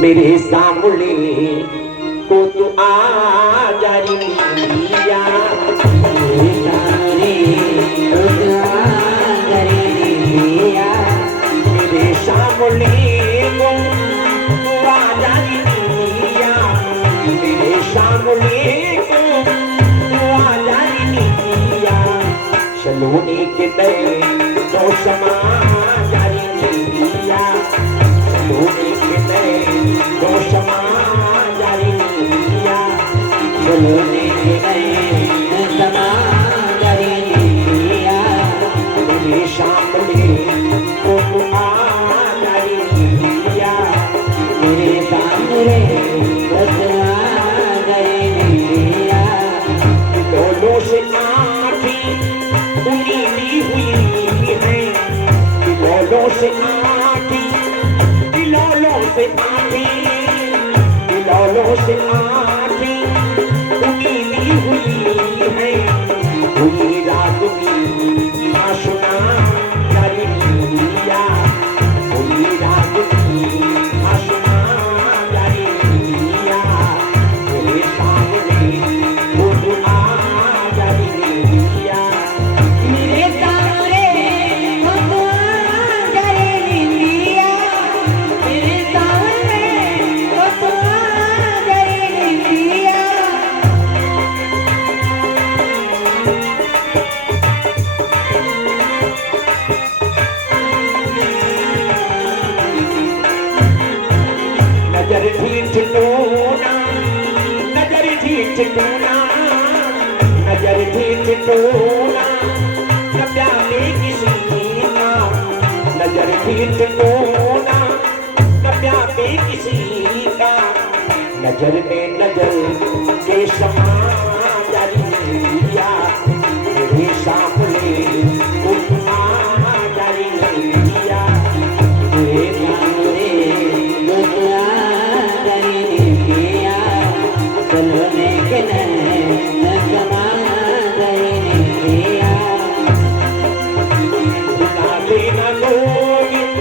मेरे सामने को तू आ जा रे मिया, मेरे सामने को तू आ जा रे मिया, मेरे सामने को तू आ जा रे मिया, मेरे सामने को तू आ जा रे मिया, सलोने के दे तो समा जा रे मिया, सलोने के दे तो समा जा रे मिया, सलोने के दे समा जा रे मिया, मेरे सामने को तू आ जा रे मिया, मेरे सामने को तू आ जा रे मिया, दोनों से आँखें उलीली हुई है, दिलों से आँखें, दिलों से आँखें, दिलों से आँखें उलीली हुई है, पूरी रात की आशना जारी मिया, पूरी रात की आशना जारी मिया, मेरे सामने वो तू आ जारी मिया, मेरे सामने वो तू आ जारी मिया, मेरे सामने वो तू आ जारी मिया। नजर ठीक टोना, नजर ठीक टोना, नजर ठीक टोना, न प्यारे किसी का, नजर ठीक टोना, न प्यारे किसी का, नजर में नजर के समा जारी मिया, मेरे सामने वो तू आ जारी मिया, मेरे सामने वो तू आ जारी मिया, सलोने के दे समा जारी मिया, भुला देना गोविंद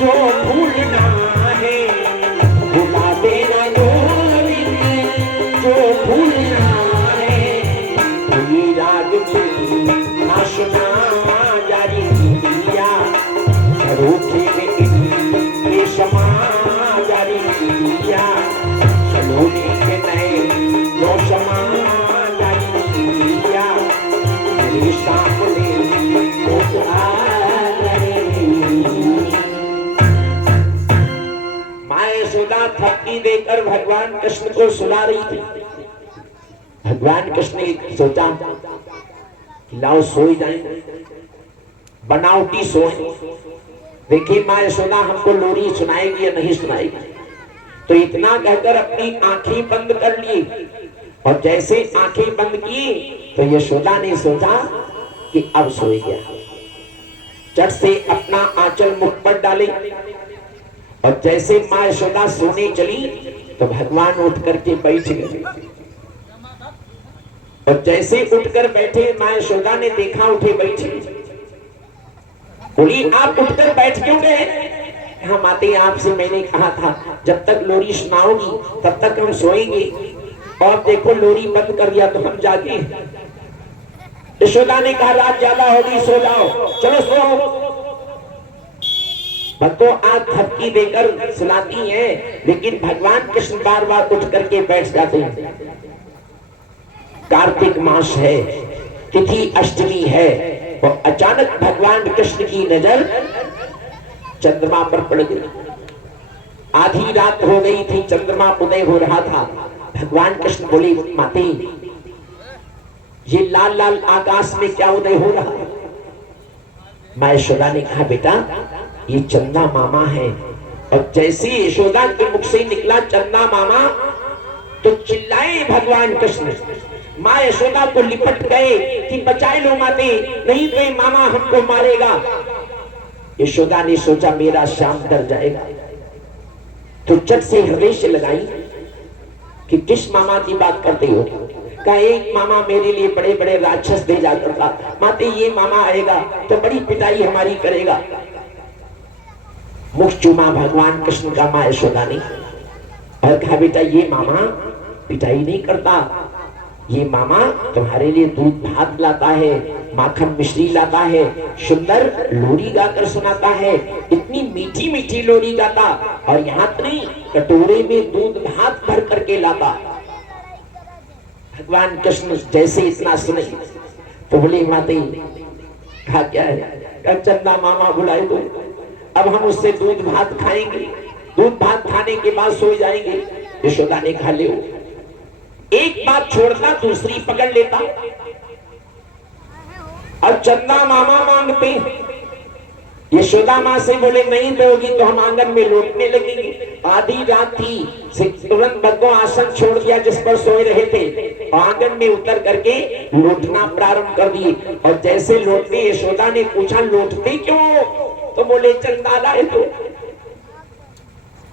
जो भूलना है, भुला देना गोविंद जो भूलना है, पूरी रात की आशना जारी मिया, झरोखे में इनके समा जारी मिया, सलोने के नए जो समा जारी मिया, मेरे सामने वो तू आ जारी मिया। माँ यशोदा थपकी देकर भगवान कृष्ण को सुला रही थी। भगवान कृष्ण ने सोचा कि लाओ सोई जाए, बनावटी सोए। देखिए माँ यशोदा हमको लोरी सुनाएगी या नहीं सुनाएगी, तो इतना कहकर अपनी आंखें बंद कर ली, और जैसे आंखें बंद की तो यशोदा ने सोचा कि अब सोई गया। झट से अपना आंचल मुख पर डाले, और जैसे माँ यशोदा सोने चली तो भगवान उठ करके बैठ गए, और जैसे उठकर बैठे माँ यशोदा ने देखा उठे बैठे, बोली आप उठकर बैठ क्यों गए? हाँ माते आपसे मैंने कहा था जब तक लोरी सुनाओगी तब तक हम सोएंगे, और देखो लोरी बंद कर दिया तो हम जागे। यशोदा ने कहा रात ज्यादा होगी, सो जाओ, चलो सो। भक्तों आज थपकी देकर सुनाती है, लेकिन भगवान कृष्ण बार बार उठ करके बैठ जाते हैं। कार्तिक मास है, तिथि अष्टमी है, और अचानक भगवान कृष्ण की नजर चंद्रमा पर पड़ गई। आधी रात हो गई थी, चंद्रमा उदय हो रहा था। भगवान कृष्ण बोले माते ये लाल लाल आकाश में क्या उदय हो रहा है? माँ यशोदा ने कहा बेटा ये चंदा मामा है। और जैसे यशोदा के मुख से निकला चंदा मामा तो चिल्लाए भगवान कृष्ण। माँ यशोदा को लिपट गए कि बचाए लो माते, नहीं तो ये मामा हमको मारेगा। यशोदा ने सोचा मेरा श्याम डर जाएगा, तो चट से हृदय से लगाई कि किस मामा की बात करते हो? का एक मामा मेरे लिए बड़े बड़े राक्षस दे जाता था, माते ये मामा आएगा तो बड़ी पिटाई हमारी करेगा। मुख चूमा भगवान कृष्ण का माँ यशोदा ने और कहा बेटा ये मामा पिटाई नहीं करता, ये मामा तुम्हारे लिए दूध भात लाता है, माखन मिश्री लाता है, सुंदर लोरी गाकर सुनाता है, इतनी मीठी मीठी लोरी गाता और यहाँ नहीं कटोरे में दूध भात भर करके लाता। भगवान कृष्ण जैसे इतना सुने तो बोले माते कहा क्या है, चंदा मामा बुलाए दो, अब हम उससे दूध भात खाएंगे, दूध भात खाने के बाद सो जाएंगे। यशोदा ने कहा ले, एक बात छोड़ता दूसरी पकड़ लेता। और चंदा मामा मांगते, यशोदा मां से बोले नहीं दोगी तो हम आंगन में लौटने लगेंगे। आधी रात थी, तुरंत बद्दो आसन छोड़ दिया जिस पर सोए रहे थे, आंगन में उतर करके लौटना प्रारंभ कर दिए। और जैसे लौटते यशोदा ने पूछा लौटते क्यों, तो बोले चंदा लाए तो।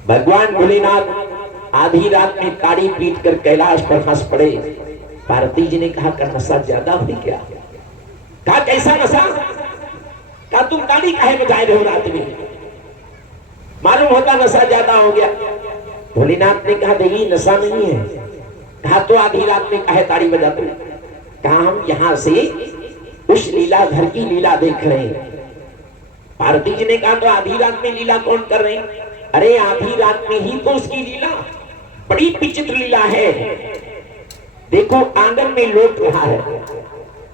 भगवान भोलेनाथ आधी रात में ताड़ी पीट कर कैलाश पर हंस पड़े। पार्वती जी ने कहा का नशा ज्यादा हो क्या? कहा कैसा नशा? कहा तुम ताड़ी काहे बजाए रहे हो रात में, मालूम होता नशा ज्यादा हो गया। भोलेनाथ ने कहा देवी नशा नहीं है। कहा तो आधी रात में काहे ताड़ी बजाते? कहा हम यहां से उस लीला घर की लीला देख रहे हैं। पार्वती जी ने कहा तो आधी रात में लीला कौन कर रहे हैं? अरे आधी रात में ही तो उसकी लीला, बड़ी विचित्र लीला है। देखो आंगन में लौट रहा है,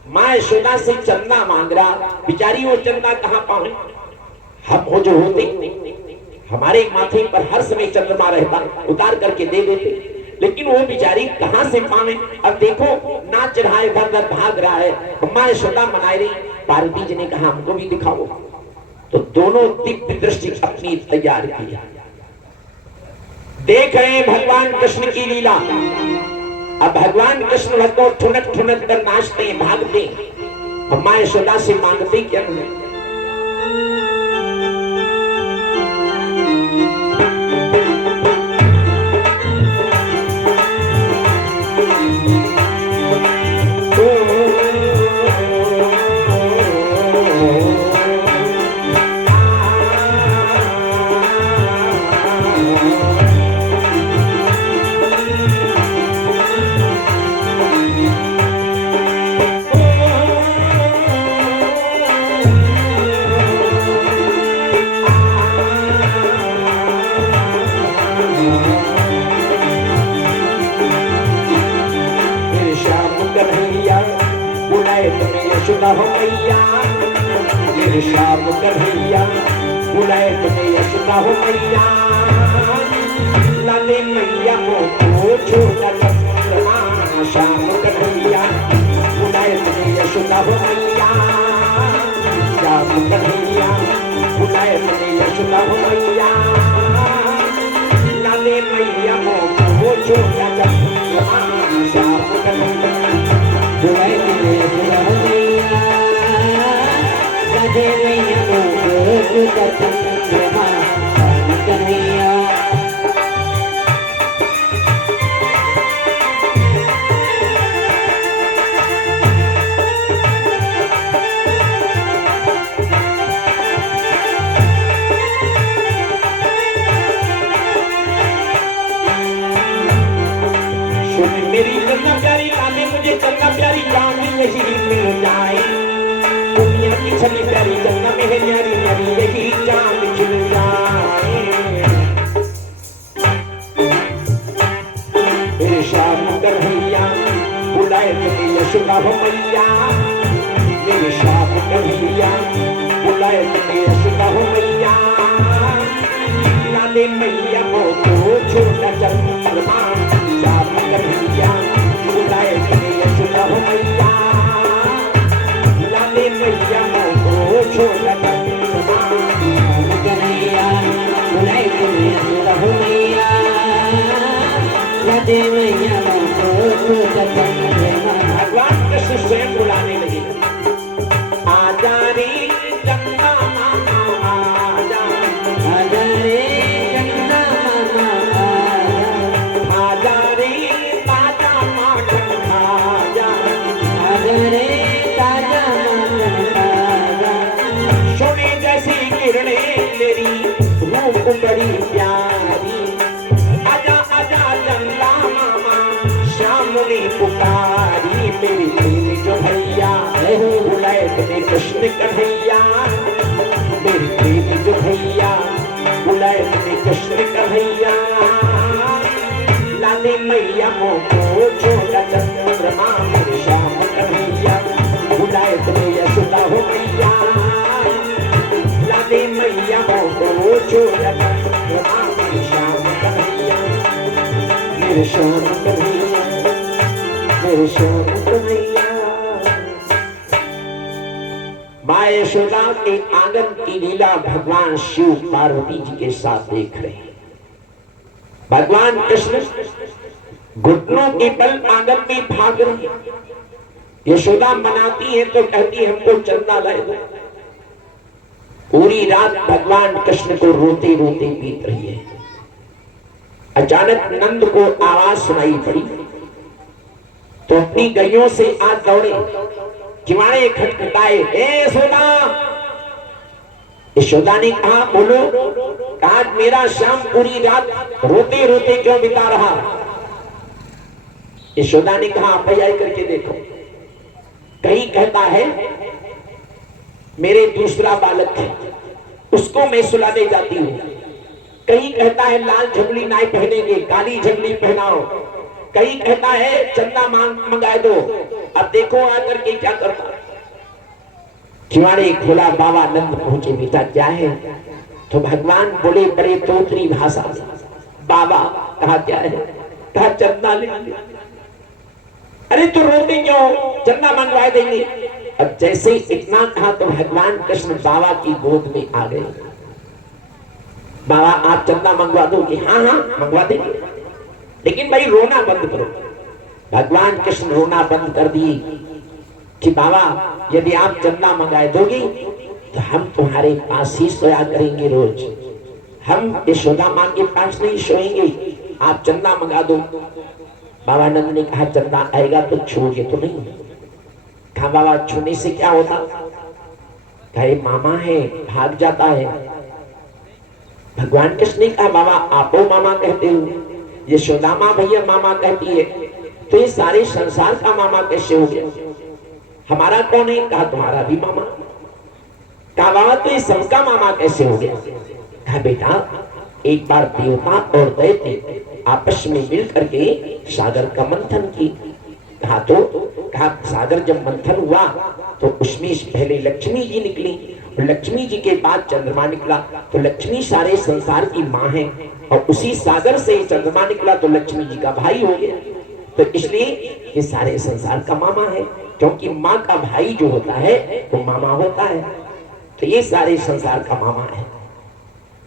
माँ यशोदा से चंदा मांग रहा, बेचारी वो चंदा कहाँ पावे? हम हो जो होते हमारे माथे पर हर समय चंद्रमा रहता, उतार करके दे देते, लेकिन वो बेचारी कहाँ से पावे? अब देखो नाच रहा है, इधर उधर भाग रहा है, माँ यशोदा मनाई रही। पार्वती जी ने कहा हमको भी दिखाओ। तो दोनों दिव्य दृष्टि अपनी तैयार की, देख रहे हैं भगवान कृष्ण की लीला। अब भगवान कृष्ण भक्तों ठुनक ठुनक कर नाचते हैं, भागते हैं। अब माँ यशोदा से मांगते क्या है? यशोदा हो मैया, मेरे श्याम कन्हैया बुलाए तुम्हें यशोदा हो मैया। लाले मैया को छोटा चंद्रमा, श्याम कन्हैया बुलाए तुम्हें यशोदा हो मैया। श्याम कन्हैया बुलाए तुम्हें यशोदा हो मैया। लाले मैया को छोटा चंद्रमा, श्याम कन्हैया बुलाए तुम्हें यशोदा हो मैया। मेरी चंदा प्यारी लाने मुझे चंदा प्यारी जान यही मिल जाए, दुनिया की छवि प्यारी चंदा में है न्यारी न्यारी यही चांद खिल जाए। मेरे श्याम कन्हैया बुलाए तुम्हें यशोदा हो मैया। मेरे श्याम कन्हैया बुलाए तुम्हें यशोदा हो मैया। लाले मैया को तो छोटा चंद्रमा, श्याम कन्हैया बुलाए तुम्हें यशोदा हो मैया। लाले मैया को छोटा चंद्रमा, कन्हैया बुलाए तुम्हें यशोदा हो मैया। लाले मैया को छोटा चंद्रमा। भगवान कृष्ण स्वयं बुलाने लगे, आजा रे चंदा मामा आजा, आजा रे चंदा को बड़ी प्यारी। आजा आजा चंदा मामा श्याम ने पुकारी, मेरी तेरी जो भैया बुलाए तुम्हें कृष्ण कन्हैया, मेरी तेरी जो भैया बुलाए तुम्हें कृष्ण कन्हैया। लाले मैया मोको छोटा चंद्रमा मेरे श्याम कन्हैया, बुलाए तुम्हें यशोदा हो मैया। लाले मैया मोको छोटा चंद्रमा मेरे श्याम कन्हैया, मेरे श्याम कन्हैया, मेरे श्याम कन्हैया। माँ यशोदा के आंगन की लीला भगवान शिव पार्वती जी के साथ देख रहे हैं। भगवान कृष्ण घुटनों के बल आंगन में भाग रहे हैं। यशोदा मनाती है तो कहती है हमको चंदा ला दो। पूरी रात भगवान कृष्ण को रोते रोते बीत रही है। अचानक नंद को आवाज सुनाई पड़ी तो अपनी गैयों से आज दौड़े, किवाड़े खटखटाए, हे यशोदा। यशोदा ने कहा बोलो, कहा मेरा श्याम पूरी रात रोते रोते क्यों बिता रहा। यशोदा ने कहा आप आई करके देखो। कहीं कहता है मेरे दूसरा बालक है उसको मैं सुलाने जाती हूं, कहीं कहता है लाल झबली नाई पहनेंगे काली झबली पहनाओ, कहीं कहता है चंदा मंगाए दो। अब देखो आकर के क्या करता। किवाड़े खोला, बाबा नंद पहुंचे, बेटा क्या है। तो भगवान बोले बड़े तोतरी भाषा में, बाबा कहा क्या है, कहा चंदा ले। अरे तू रोते क्यों, चंदा मंगवा देंगे। अब जैसे ही इतना कहा तो भगवान कृष्ण बाबा की गोद में आ गए। बाबा आप चंदा मंगवा दोगे, हाँ हाँ मंगवा देंगे, लेकिन भाई रोना बंद करो। भगवान कृष्ण रोना बंद कर दिए कि बाबा यदि आप चंदा मंगाए दोगे तो हम तुम्हारे पास ही सोया करेंगे रोज, हम यशोदा मां के पास नहीं सोएंगे, आप चंदा मंगा दो। बाबा नंद ने कहा चंदा आएगा तो छूओगे तो नहीं। कहा बाबा छूने से क्या होता। कहे मामा है भाग जाता है। भगवान कृष्ण ने कहा बाबा आपो मामा कहते हो, यशोदा मां भैया मामा कहती है, तो ये सारे संसार का मामा कैसे हो गया, हमारा कौन है। कहा तुम्हारा भी मामा। कहा बाबा तो ये सबका मामा कैसे हो गया। कहा बेटा एक बार देवता और दैत्य आपस में मिल करके सागर का मंथन की। कहा तो कहा सागर जब मंथन हुआ तो उसमें पहले लक्ष्मी जी निकली, लक्ष्मी जी के बाद चंद्रमा निकला, तो लक्ष्मी सारे संसार की माँ है, और उसी सागर से चंद्रमा निकला तो लक्ष्मी जी का भाई हो गया। तो इसलिए ये सारे संसार का मामा है, क्योंकि माँ का भाई जो होता है वो मामा होता है। तो ये सारे संसार का मामा है,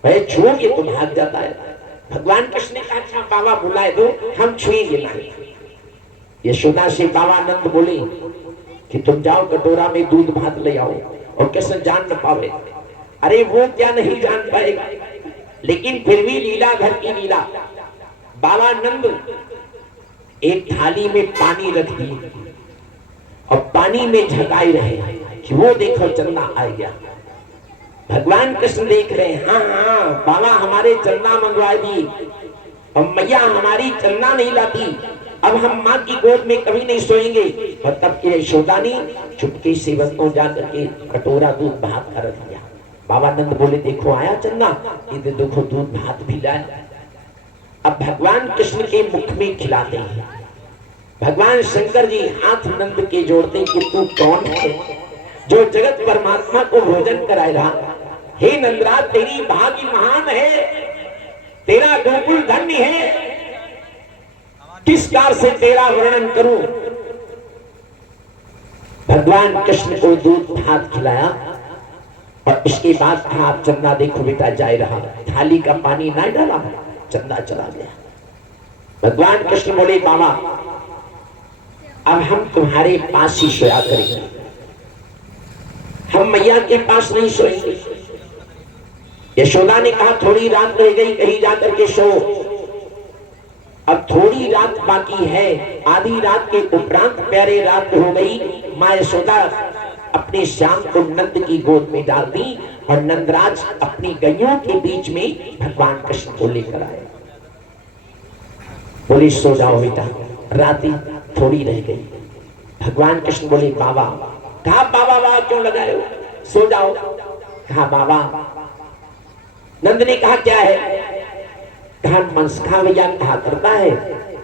वह छूओगे तो भाग जाता है। भगवान कृष्ण ने कहा बाबा बुलाए दो, हम छुएंगे नहीं। यशोदा से बाबा नंद बोले कि तुम जाओ कटोरा में दूध भात ले आओ, और कृष्ण जान न पावे। अरे वो क्या नहीं जान पाएगा, लेकिन फिर भी लीला घर की लीला। बाबा नंद एक थाली में पानी रख दिए और पानी में झकाई रहे कि वो देखो चंदा आ गया। भगवान कृष्ण देख रहे हैं, हाँ हाँ बाबा हमारे चंदा मंगवा दी, और मैया हमारी चंदा नहीं लाती, अब हम माँ की गोद में कभी नहीं सोएंगे। और तब के यशोदा ने चुपके से बंतों जाकर के कटोरा दूध भात कर दिया। बाबा नंद बोले देखो आया चंदा, ये देखो दूध भात भी लाया। अब भगवान कृष्ण के मुख में खिलाते हैं। भगवान शंकर जी हाथ नंद के जोड़ते हैं कि तू कौन है जो जगत परमात्मा को भोजन कराएगा। हे नंदराज तेरी भाग्य महान है, तेरा गोकुल धन्य है, किस कार से तेरा वर्णन करूं। भगवान कृष्ण को दूध भात खिलाया और इसके बाद कहा आप चंदा देखो बेटा जाए रहा, थाली का पानी ना डाला, चंदा चला गया। भगवान कृष्ण बोले बाबा अब हम तुम्हारे पास ही सोया करेंगे, हम मैया के पास नहीं सोएंगे। यशोदा ने कहा थोड़ी रात रह गई, कहीं जाकर के सो। अब थोड़ी रात बाकी है, आधी रात के उपरांत प्यारे रात हो गई। माँ यशोदा अपने श्याम को नंद की गोद में डाल दी और नंदराज अपनी गैयों के बीच में भगवान कृष्ण को लेकर आए। बोले सो जाओ बेटा, राती थोड़ी रह गई। भगवान कृष्ण बोले बाबा। कहा बाबा बाबा क्यों लगाए हो, सो जाओ। कहा बाबा। नंद ने कहा क्या है? कहा मनसखा भैया कहा करता है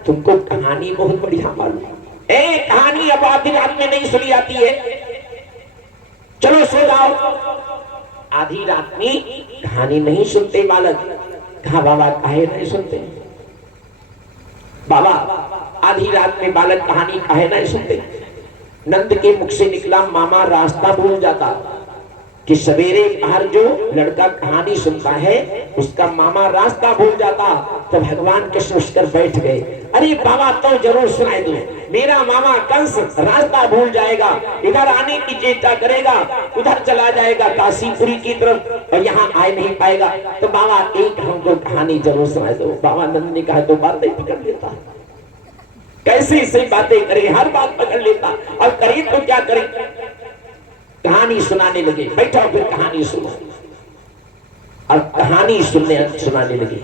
तुमको कहानी बहुत बढ़िया मालूम। कहानी अब आधी रात में नहीं सुनी जाती है, चलो सो जाओ। आधी रात में कहानी नहीं सुनते बालक। कहा बाबा काहे नहीं सुनते? बाबा आधी रात में बालक कहानी काहे नहीं सुनते? नंद के मुख से निकला मामा रास्ता भूल जाता कि सवेरे बाहर जो लड़का कहानी सुनता है उसका मामा रास्ता भूल जाता। तो भगवान कृष्ण उसकर बैठ गए। अरे बाबा तो जरूर सुनाई दो, मेरा मामा कंस रास्ता भूल जाएगा, इधर आने की चेष्टा करेगा, उधर चला जाएगा काशीपुरी की तरफ और यहाँ आ नहीं पाएगा। तो बाबा एक हमको कहानी जरूर सुनाई दो। बाबा नंद ने कहा तो बातें पकड़ लेता, कैसे से बातें करे, हर बात पकड़ लेता, और करे तो क्या करे? कहानी सुनाने लगे। बैठा फिर कहानी सुनो। और कहानी सुनाने लगे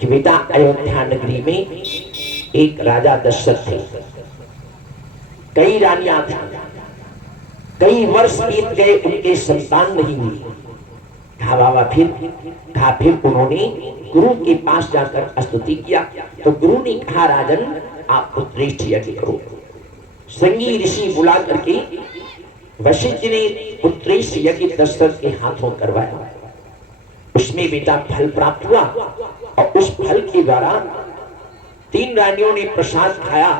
कि बेटा अयोध्या नगरी में एक राजा दशरथ थे, कई रानियां थी, कई वर्ष बीत गए, उनके संतान नहीं हुई। कहा बाबा फिर? कहा फिर उन्होंने गुरु के पास जाकर स्तुति किया तो गुरु ने कहा राजन आप उत्कृष्ट यज्ञ करो। संगी ऋषि बुला करके वशिष्ठ ने उत्कृष्ट यज्ञ दशरथ के हाथों करवाया। उसमें बेटा फल प्राप्त हुआ और उस फल के द्वारा 3 रानियों ने प्रसाद खाया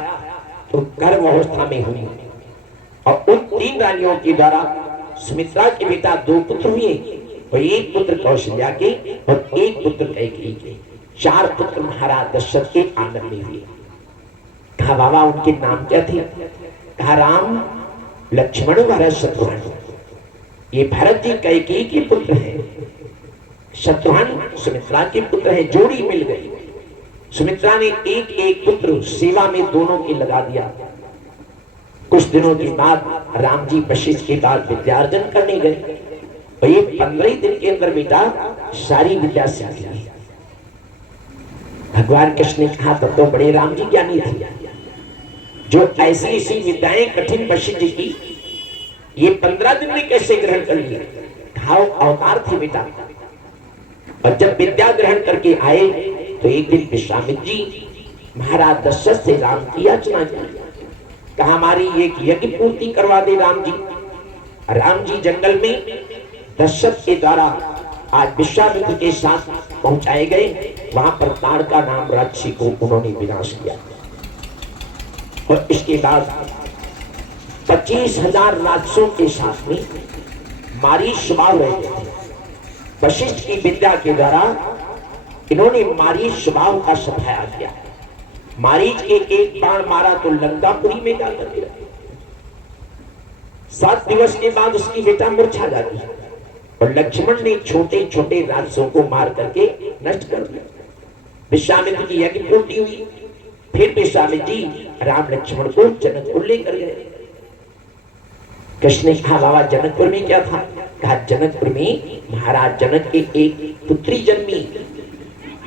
तो गर्भ अवस्था में हुई और उन 3 रानियों के द्वारा सुमित्रा के बेटा 2 पुत्र हुए और एक पुत्र कौशल्या के और एक पुत्र कैकेयी के। 4 पुत्र महाराज दशरथ के आंगन में हुए। कहा बाबा उनके नाम क्या थे? कहा राम लक्ष्मण भरत शत्रुघ्न। ये भरत जी कैकेयी के पुत्र हैं, शत्रुघ्न सुमित्रा के पुत्र हैं। जोड़ी मिल गई। सुमित्रा ने एक एक पुत्र सेवा में दोनों के लगा दिया। कुछ दिनों के बाद राम जी वशिष्ठ के बाद विद्यार्जन करने गए और ये 15 दिन के अंदर बेटा सारी विद्या सीख ली। भगवान कृष्ण ने कहा तब तो बड़े राम जी ज्ञानी थे जो ऐसी ऐसी विद्याएं कठिन वशिष्ठ जी की ये 15 दिन में कैसे ग्रहण कर लिए? कहा अवतार थे बेटा। और जब विद्या ग्रहण करके आए तो एक दिन विश्वामित्र जी महाराज दशरथ से राम की याचना की। कहा हमारी एक यज्ञ पूर्ति करवा दे राम जी। राम जी जंगल में दशरथ के द्वारा आज विश्वामित्र के साथ पहुंचाए गए। वहां पर ताड़का नाम राक्षसी को उन्होंने विनाश किया और इसके बाद 25,000 राक्षसों के साथ में मारीच स्वभाव रहे थे। वशिष्ठ की विद्या के द्वारा इन्होंने मारीच स्वभाव का सफाया किया। मारीच के एक बाण मारा तो लंकापुरी में जाकर गिरा। 7 दिवस के बाद उसकी बेटा मूर्छा जाती और लक्ष्मण ने छोटे छोटे राक्षसों को मार करके नष्ट कर दिया। विश्वामित्र की यज्ञ पूर्ति हुई। फिर विश्वामित्र जी राम लक्ष्मण को जनकपुर लेकर गए। कृष्ण ने कहा बाबा जनकपुर में क्या था? कहा जनकपुर में महाराज जनक के एक पुत्री जन्मी,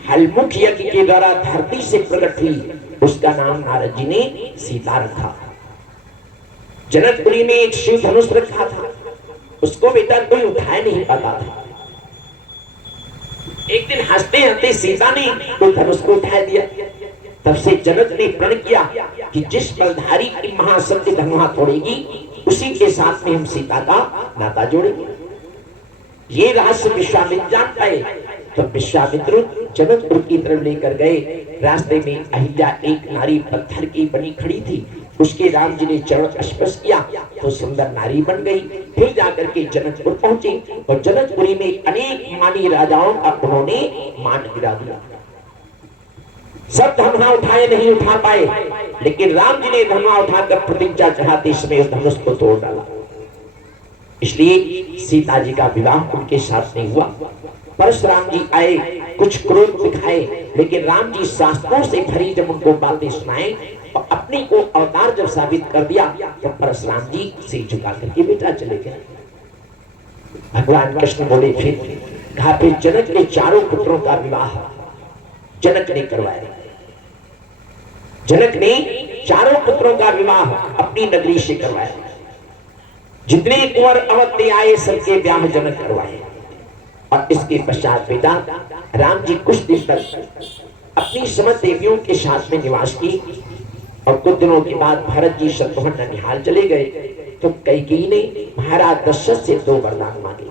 हलमुख यज्ञ के द्वारा धरती से प्रकट हुई। उसका नाम नारद जी ने सीता रखा। जनकपुरी में एक शिव धनुष रखा था, उसको बेटा कोई उठाए नहीं पाता था। एक दिन हंसते हंसते सीता ने वो धनुष को उठा दिया। तब से जनक ने प्रण किया कि जिस बलधारी की महाशक्ति धनुहा तोड़ेगी उसी के साथ में हम सीता का नाता जोड़ेंगे। ये रहस्य विश्वामित्र जान पाए तो विश्वामित्र जनकपुर की तरफ लेकर गए। रास्ते में अहिल्या एक नारी पत्थर की बनी खड़ी थी, उसके राम जी ने चरण स्पर्श किया तो सुंदर नारी बन गई। फिर जाकर के जनकपुर पहुंचे और जनकपुरी में अनेक मानी राजाओं का उन्होंने मान गिरा दिया। सब धनुहा उठाए नहीं उठा पाए, लेकिन राम जी ने धनुहा उठाकर प्रतिज्ञा चढ़ाते समय उस धनुष को तोड़ डाला। इसलिए सीता जी का विवाह उनके साथ नहीं हुआ। परशुराम जी आए, कुछ क्रोध दिखाए, लेकिन राम जी शास्त्रों से भरी जब उनको बातें सुनाए और अपने को अवतार जब साबित कर दिया तो परशुराम जी सिर झुका करके बेटा चले गए। भगवान कृष्ण बोले फिर कहा फिर जनक के चारों पुत्रों का विवाह जनक ने करवाया। जनक ने चारों पुत्रों का विवाह अपनी नगरी से करवाया। जितने कुंवर अवध में आए सबके ब्याह जनक करवाए। और इसके पश्चात बेटा राम जी कुछ दिन तक अपनी समस्त देवियों के साथ में निवास की। और कुछ दिनों के बाद भरत जी शत्रुघ्न ननिहाल चले गए तो कैकेयी ने महाराज दशरथ से 2 वरदान मांगे।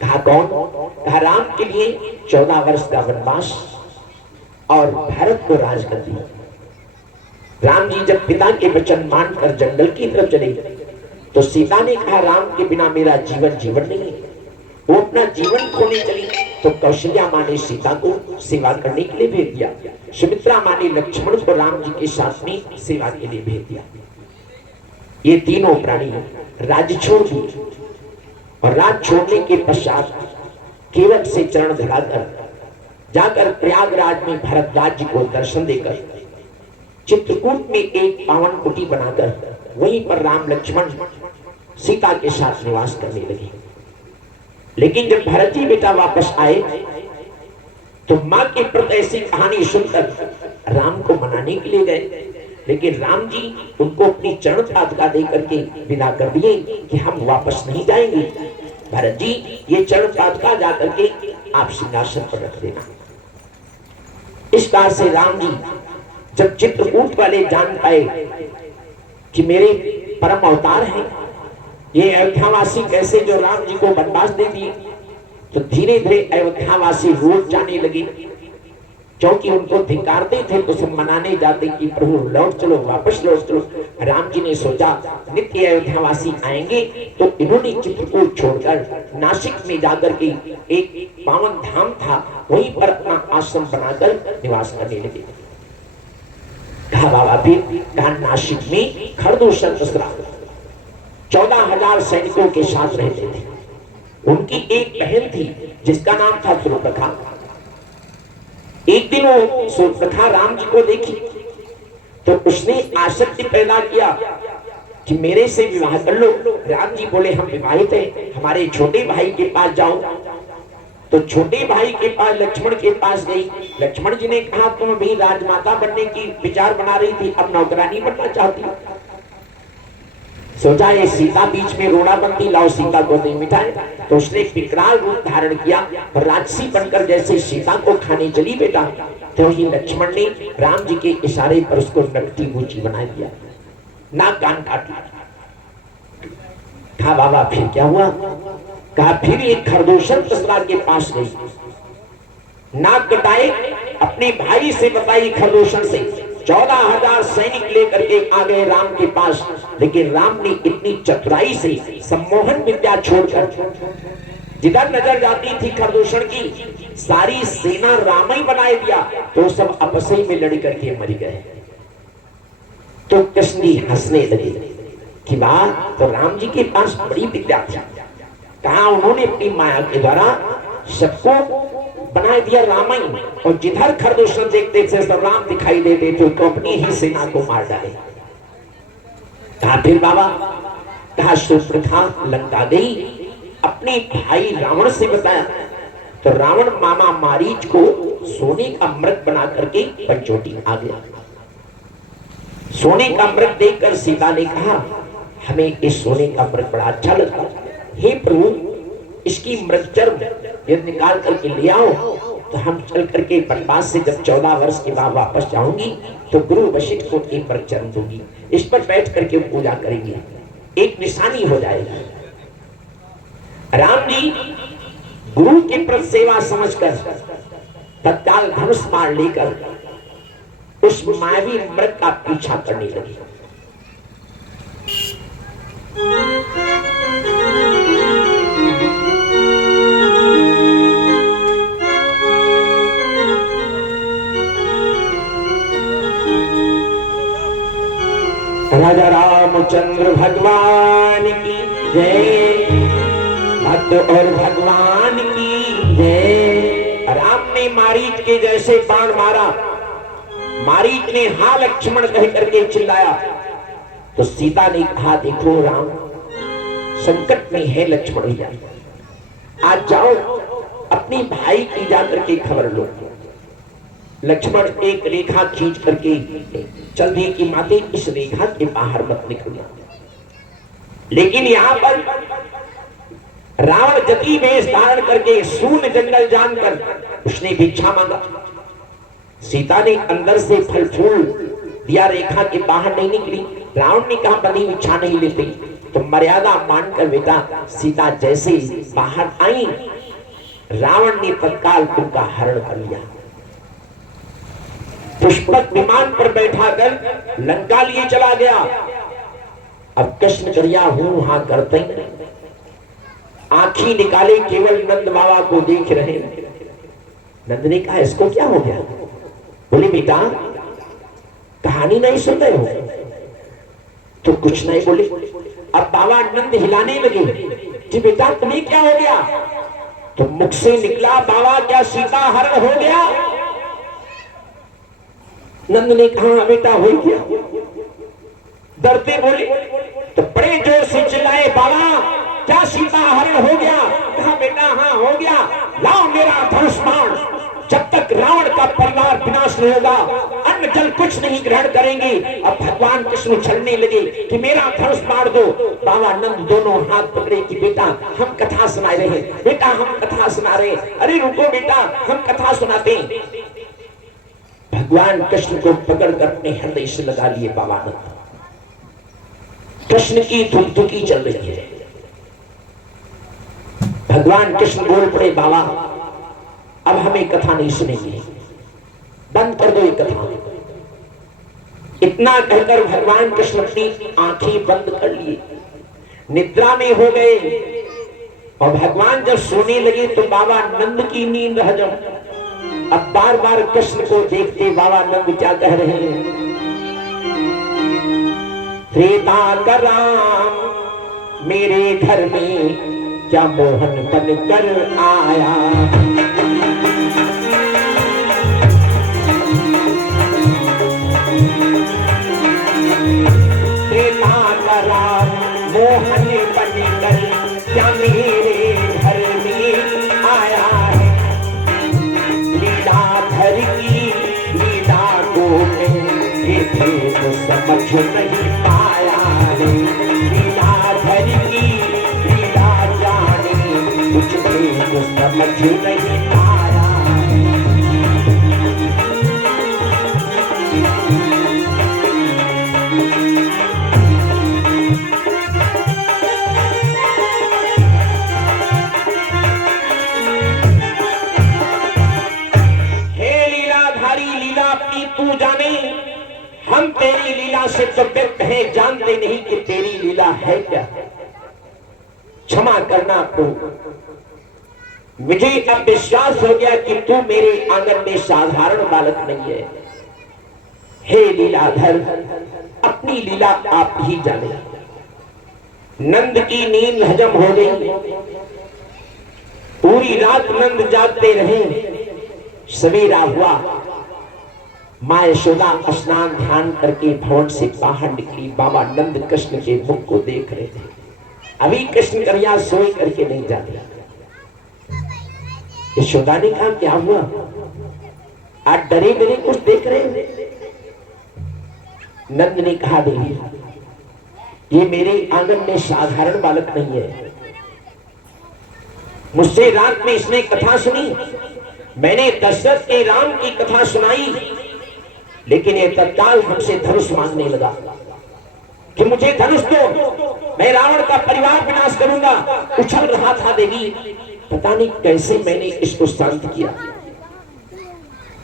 कहा कौन? कहा राम के लिए 14 वर्ष का वनवास और भारत को राजगद्दी। राम जी जब पिता के वचन मानकर जंगल की तरफ चले तो सीता ने कहा राम के बिना मेरा जीवन जीवन नहीं है। वो अपना जीवन खोने चली तो कौशल्या माँ ने सीता को सेवा करने के लिए भेज दिया। सुमित्रा माँ ने लक्ष्मण को राम जी के साथ में सेवा के लिए भेज दिया। ये तीनों प्राणी राज्य छोड़ दिए और राज्य छोड़ने के पश्चात केवट से चरण धराकर जाकर प्रयागराज में भरत राज्य को दर्शन देकर चित्रकूट में एक पावन कुटी बनाकर वहीं पर राम लक्ष्मण सीता के साथ निवास करने लगे। लेकिन जब भरत जी बेटा वापस आए तो मां के प्रति ऐसी कहानी सुनकर राम को मनाने के लिए गए। लेकिन राम जी उनको अपनी चरण पादुका दे करके विदा कर दिए कि हम वापस नहीं जाएंगे। भरत जी ये चरण पादुका जाकर के आप सिंहासन पर रख देना। इस बात से राम जी जब चित्रकूट वाले जान पाए कि मेरे परम अवतार हैं, ये अयोध्यावासी कैसे जो राम जी को वनवास दे दिए, तो धीरे धीरे अयोध्यावासी रोज जाने लगे। क्योंकि उनको धिक्कारते थे तो सब मनाने जाते कि प्रभु लौट चलो, वापस लौट चलो। राम जी ने सोचा नित्य अयोध्यावासी आएंगे तो इन्होंने चित्रकूट छोड़कर नासिक में जाकर के एक पावन धाम था वहीं पर अपना आश्रम बनाकर निवास करने लगे। कहा बाबा फिर कहा नासिक में खरदूषण 14,000 सैनिकों के साथ रहते थे। उनकी एक बहन थी जिसका नाम था सुरप्रखा। एक दिन वो सुरप्रखा राम जी को देखी तो उसने आसक्ति पैदा किया कि मेरे से विवाह कर लो। राम जी बोले हम विवाहित हैं, हमारे छोटे भाई के पास जाओ। तो छोटे भाई के पास लक्ष्मण के पास गई। लक्ष्मण जी ने कहा तुम भी राजमाता बनने की विचार बना रही थी, अब नौकरानी बनना चाहती। सोचा ये सीता बीच में रोना बनती, लाओ सीता को नहीं मिठाए। तो उसने विकराल रूप धारण किया और राक्षसी बनकर जैसे सीता को खाने चली बेटा तो ही लक्ष्मण ने राम जी के इशारे पर उसको नकटी बूची बना दिया, नाक कान काट लिया। कहा बाबा फिर क्या हुआ? कहा फिर एक खरदूषण के पास गई, नाक कटाए, अपने भाई से बताई खरदूषण से 14,000 सैनिक लेकर के आ गए राम के पास। लेकिन राम ने इतनी चतुराई से सम्मोहन विद्या छोड़कर जिधर नजर जाती थी खरदूषण की सारी सेना राम ही बनाए दिया तो सब आपस में लड़ करके मर गए। तो कृष्ण हंसने लगे कि वाह, तो राम जी के पास बड़ी विद्या थी। कहा उन्होंने अपनी माया के द्वारा सबको बना दिया रामायण और जिधर खरदूषण देखते थे सब राम दिखाई देते थे तो अपनी ही सेना को मार डाले। कहा फिर बाबा, कहा सुप्रखा लंका गई, अपने भाई रावण से बताया तो रावण मामा मारीच को सोने का मृग बना करके पंचोटी आ गया। सोने का मृग देखकर सीता ने कहा हमें इस सोने का मृग बड़ा अच्छा लगा, हे प्रभु इसकी मृग चर्म यदि निकाल करके ले आओ तो हम चल करके वनवास से जब 14 वर्ष के बाद वापस जाऊंगी तो गुरु वशिष्ठ को एक मृग चर्म दूंगी, इस पर बैठ करके पूजा करेंगे, एक निशानी हो जाएगी। राम जी गुरु के प्रति सेवा समझकर तत्काल धनुष मार लेकर उस मायावी मृग का पीछा करने लगे। राजा रामचंद्र भगवान की जय, भक्त और भगवान की जय। राम ने मारीच के जैसे बाण मारा, मारीच ने हाँ लक्ष्मण कह करके चिल्लाया तो सीता ने कहा देखो राम, संकट में है लक्ष्मण भैया, आज जाओ अपनी भाई की जाकर के खबर लो। लक्ष्मण एक रेखा खींच करके चल दिए कि माते इस रेखा के बाहर मत निकलना। लेकिन यहां पर रावण जति वेश धारण करके शून्य जंगल जानकर उसने भिक्षा मांगा। सीता ने अंदर से फल फूल दिया, रेखा के बाहर नहीं निकली। रावण ने कहा बनी इच्छा नहीं लेती, तो मर्यादा मानकर बेटा सीता जैसे बाहर आई, रावण ने तत्काल उनका हरण कर लिया। पुष्पक विमान पर बैठाकर लंका लिए चला गया। अब कृष्ण करिया हूं हां करते हैं, आंखी निकाले केवल नंद बाबा को देख रहे। नंद ने कहा इसको क्या हो गया? बोले बेटा कहानी नहीं सुन रहे हो? तो कुछ नहीं बोले। अब बाबा नंद हिलाने लगे कि बेटा तुम्हें क्या हो गया? तो मुख से निकला बाबा क्या सीता हरण हो गया? नंद ने कहा बेटा हो गया। डरते बोले तो बड़े जोर से चिल्लाए बाबा क्या सीता हरण हो गया? कहा बेटा हाँ हो गया, लाओ मेरा धनुष बाण। जब तक रावण का परिवार विनाश नहीं होगा अन्न जल कुछ नहीं ग्रहण करेंगे। अब भगवान कृष्ण छलने लगे कि मेरा धनुष बाण दो। बाबा नंद दोनों हाथ पकड़े कि बेटा हम कथा सुना रहे हैं, बेटा हम कथा सुना रहे हैं। अरे रुको बेटा हम कथा सुनाते हैं। भगवान कृष्ण को पकड़कर अपने हृदय से लगा लिए बाबा नंद। कृष्ण की धुकधुकी चल रही है। भगवान कृष्ण बोल पड़े बाबा अब हमें कथा नहीं सुनेंगे, बंद कर दो ये कथा। इतना कहकर भगवान कृष्ण अपनी आंखें बंद कर लिए, निद्रा में हो गए। और भगवान जब सोने लगे तो बाबा नंद की नींद हजम। अब बार बार कृष्ण को देखते बाबा नंद क्या कह रहे हैं? त्रेता का राम मेरे घर में क्या मोहन बनकर आया। त्रेता का राम मोहन बनकर क्या मेरे घर में आया है। लीलाधर की लीला को ये तो समझ नहीं पाया है। लीलाधर की लीला जाने कुछ तो समझ नहीं पाया है। हे लीलाधारी लीला अपनी तू जाने, हम तेरी लीला से तो व्यक्त है, जानते नहीं कि तेरी लीला है क्या। क्षमा करना प्रभु, मुझे अब विश्वास हो गया कि तू मेरे आंगन में साधारण बालक नहीं है। हे लीलाधर अपनी लीला आप ही जाने। नंद की नींद हजम हो गई। पूरी रात नंद जागते रहे। सवेरा हुआ, मां यशोदा स्नान ध्यान करके भवन से बाहर निकली। बाबा नंद कृष्ण के मुख को देख रहे थे। अभी कृष्ण कन्हैया सोए करके नहीं जाते। यशोदा ने कहा क्या हुआ? आज डरे डरे कुछ देख रहे हो? नंद ने कहा देवी ये मेरे आंगन में साधारण बालक नहीं है। मुझसे रात में इसने कथा सुनी, मैंने दशरथ के राम की कथा सुनाई, लेकिन ये तत्काल हमसे धनुष मांगने लगा कि मुझे धनुष दो, मैं रावण का परिवार विनाश करूंगा। उछल रहा था देवी, पता नहीं कैसे मैंने इसको शांत किया।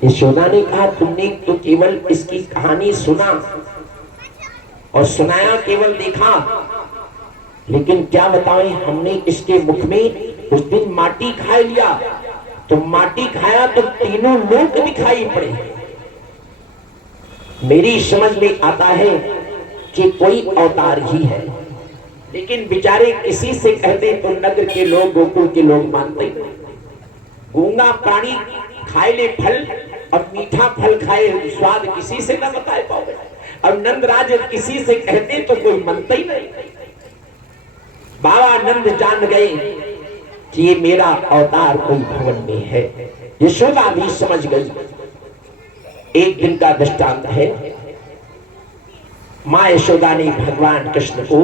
यशोदा ने कहा तुमने तो केवल इसकी कहानी सुना और सुनाया, केवल देखा, लेकिन क्या बताएं हमने इसके मुख में उस दिन माटी खा लिया। तो माटी खाया तो तीनों लोक दिखाई पड़े। मेरी समझ में आता है कि कोई अवतार ही है, लेकिन बेचारे किसी से कहते तो नगर के लोग गोकुल के लोग मानते। गूंगा प्राणी खाए ले फल और मीठा फल खाए स्वाद किसी से न बताए पाओगे। अब नंदराज किसी से कहते तो कोई मानता ही नहीं। बाबा नंद जान गए कि ये मेरा अवतार कोई भवन में है। यशोदा भी समझ गई। एक दिन का दृष्टांत है, मां यशोदा ने भगवान कृष्ण को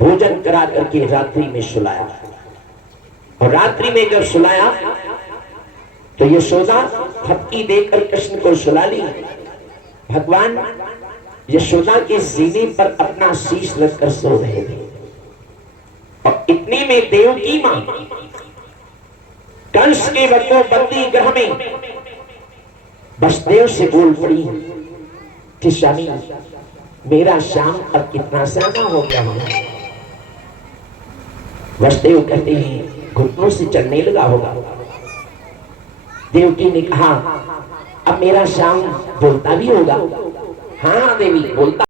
भोजन करा करके रात्रि में सुलाया, और रात्रि में जब सुलाया तो यशोदा थपकी देकर कृष्ण को सुला ली। भगवान यशोदा के सीने पर अपना शीश रखकर सो रहे थे, और इतने में देवकी मां कंस के बंदी ग्रह में वसुदेव से बोल पड़ी कि स्वामी, मेरा श्याम अब कितना सियाना हो गया है। वसुदेव कहते हैं घुटनों से चलने लगा होगा। देवकी ने कहा अब मेरा श्याम बोलता भी होगा। हाँ देवी, बोलता